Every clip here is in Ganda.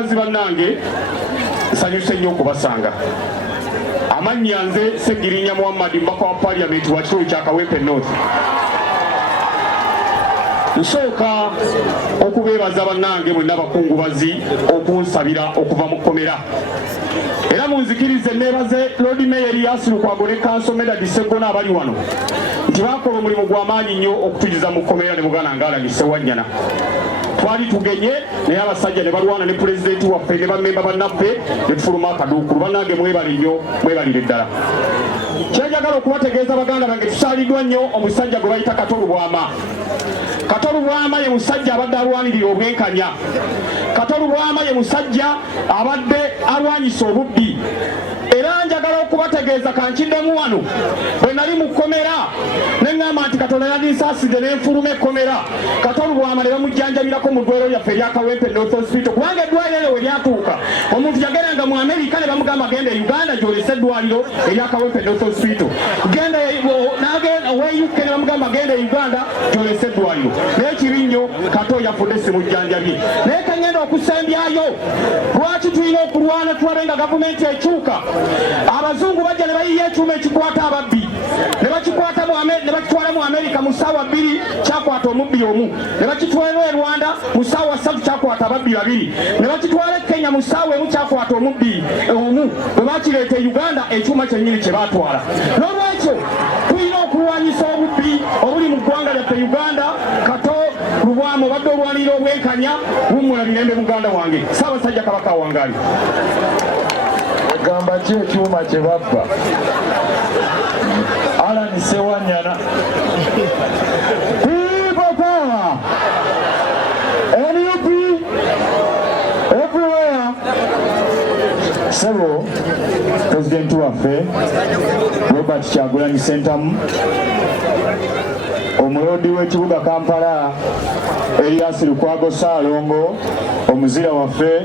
abakungubazi bannange nsanyuse nnyo okubasanga. Amannya nze Ssegirinya Muhammad, mbaka wa Parliament wa kitundu kya Kawempe North. Nsooka okubeebaza bannange mwenna abakungubazi okunsabira okuva mu kkomera. Era munzikirize neebaze Lord Mayor Yasiru Kwago ne Council Medard Ssegona abali wano nti bakola omulimu gw'amaanyi nnyo okutugiza mu kkomera ne mugana ngaalagise Wanyana. Twali tugenye naye abasajja ne balwana ne pulezidenti waffe ne bammemba bannaffe ne tufuluma akaduukulu. Bannange mwebale nnyo, mwebalire ddala. Kyenjagala okubategeeza baganda bange tusaaliddwa nnyo omusajja gwe bayita Kato Lubwama. Kato Lubwama ye musajja abadde alwanirira obwenkanya. Kato Lubwama ye musajja abadde alwanyisa obubbi. Era njagala okubategeeza kankiddemu wano bwe nali mu kkomera ne ŋŋamba nti Katonda yandinsaaside ne nfuluma ekkomera. Kato Lubwama ne bamujjanjabirako mu ddwaliro lyaffe erya Kawempe North Hospital, kubanga eddwaliro we lyatuuka omuntu yageranga mu Amerika ne bamugamba genda e Uganda gyolese eddwaliro erya Kawempe North Hospital. Genda we UK ne bamugamba genda e Uganda gyolese eddwaliro. Naye kibi nnyo Kato yafudde simujjanjabye. Naye kangenda okusembyayo lwaki tulina okulwana tulabe nga gavumenti ekyuka. Abazungu bajja ne bayiya ekyuma ekikwata ababbi ne bakitwala mu Amerika mu ssaawa 2 kyakwata omubbi omu, ne bakitwala e Rwanda mu ssaawa 3 kyakwata ababbi 2, ne bakitwala e Kenya mu ssaawa 1 kyakwata omubbi omu. Bwe bakireeta e Uganda ekyuma kyennyini kye baatwala. N'olwekyo tulina okulwanyisa obubbi obuli mu ggwanga lyaffe Uganda. Kato Lubwama obadde olwanirira obwenkanya, wummula mirembe muganda wange. Ssaabasajja Kabaka wangaali. Gamba ki ekyuma kye babba? Alani Sewanyana. People power. NUP everywhere. Sebo President waffe Robert Kyagulanyi Ssentamu, omulodi w'ekibuga Kampala Erias Lukwago Ssaalongo, omuzira waffe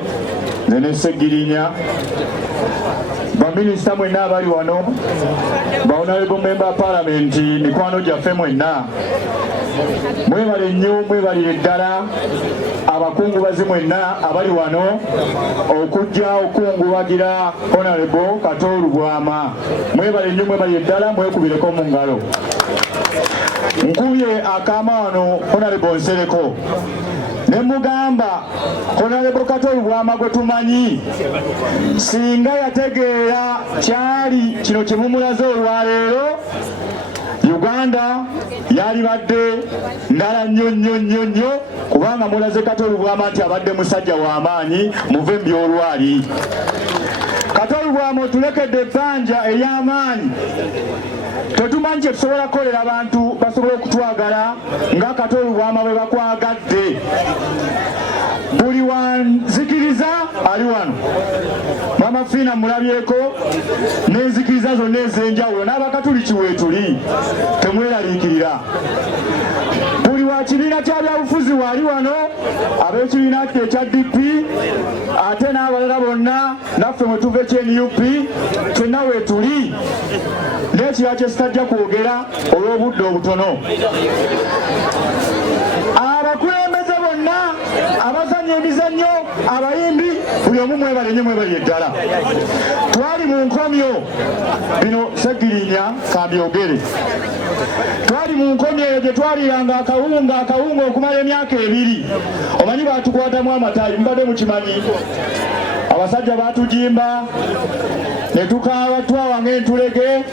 nze ne Ssegirinya, baminisita mwenna abali wano, ba-honorable member parliament, mikwano gyaffe mwenna, mwebale nnyo, mwebalire ddala. Abakungubazi mwenna abali wano okujja okungubagira honorable Kato Lubwama, mwebale nnyo, mwebalire ddala, mwekubireko mu ngalo. Nkubye akaama wano honorable Nsereko ne mugamba honorable Kato Lubwama gwe tumanyi singa yategeera kyali kino kye mumulaze olwaleero, Uganda yalibadde ndala nnyo kubanga mulaze Kato Lubwama nti abadde musajja w'amaanyi, muve mu byolwali. Kato Lubwama otulekedde ebbanja ery'amaanyi, tetumanyi kye tusobola kukolera abantu basobole okutwagala nga Kato Lubwama bwe bakwagadde. Buli wanzikiriza ali wano, Mama Fina mulabyeko, n'enzikiriza zonna ez'enjawulo, n'abakatuliki weetuli temweraliikirira. Buli wa kibiina kya byabufuzi waali wano, ab'ekibiina ekya DP ate n'abalala bonna, naffe mwe tuva ekya-NUP ffenna weetuli, n'ekirala kye sitajja kwogera olw'obudde obutono. Abakulembeze bonna, abazannya emizannyo, abayimbi, buli omu mwebale nnyo, mwebalire ddala. Twali mu nkomyo, bino Ssegirinya kambyogere, twali mu nkomyo eyo gye twaliranga akawunga okumala emyaka 2. Omanyi baatukwatamu amatayi, mbadde mukimanyi. Abasajja baatujimba ne tukaaba twawa ng'entulege.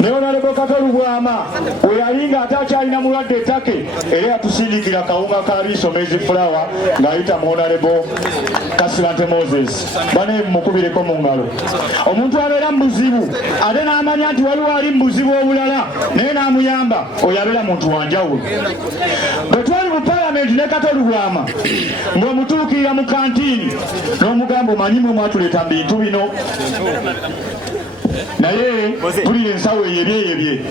Ne honorable Kato Lubwama we yali nga ate akyalina mulwadde ettake, era yatusindikira kawunga ka Bisomezi Flower ng'ayita mu honorable Kasirante Moses. Bane mukubireko mu ngalo. Omuntu abeera mu buzibu ate n'amanya nti waliwo ali mu buzibu obulala naye n'amuyamba, oyo abeera muntu wanjawulo. Bwe twali mu parliament ne Kato Lubwama ng'omutuukirira mu kantiini n'omugamba omanyi mwe mwatuleeta mu bintu bino, naye tuli ensawo eyebyeyebye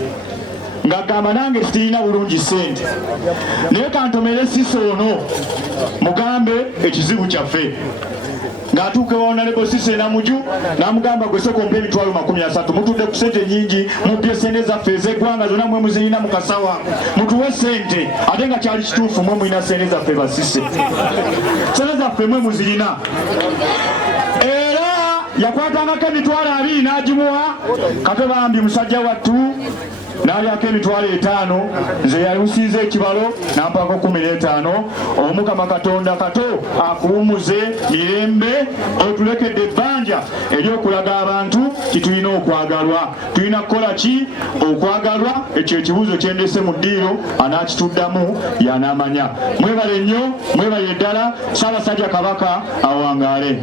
ng'agamba nange tutirina bulungi ssente, naye kantomere siso ono mugambe ekizibu kyaffe. ng'atuuka ewa Honorable Cissy Namuju n'amugamba gwe soko mpa emitwalo 30 mutudde ku ssente nnyingi mubbye ssente zaffe ez'eggwanga zonna mwe muzirina mu kasawa mutuwe ssente ate nga kyali kituufu mwe mulina ssente zaffe basise ssente zaffe mwe muzirina era yakwatangako emitwalo 2 n'agimuwa Kato bambi musajja wattu n'alyako emitwalo 5 nze yalusinze ekibalo nampako 15 omukama Katonda Kato akuwumuze mirembe otulekedde ebbanja eryokulaga abantu titulina okwagalwa tulina kukola ki okwagalwa ekyo ekibuuzo kyendese mu ddiiro anaakituddamu y'anaamanya mwebale nnyo mwebale ddala Ssaabasajja Kabaka awangaale.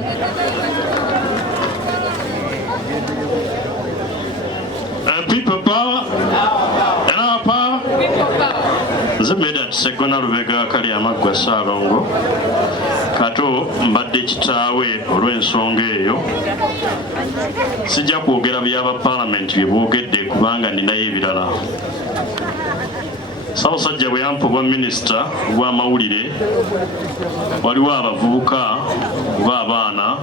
People power and our power. Nze Medad Segona Lubega kali amaggwa Ssaalongo Kato mbadde kitaawe olw'ensonga eyo sijja kwogera byaba paalamenti bye boogedde kubanga ninayo ebirala. Ssaabasajja bwe yampa obwa minisita obw'amawulire waliwo abavubuka oba abaana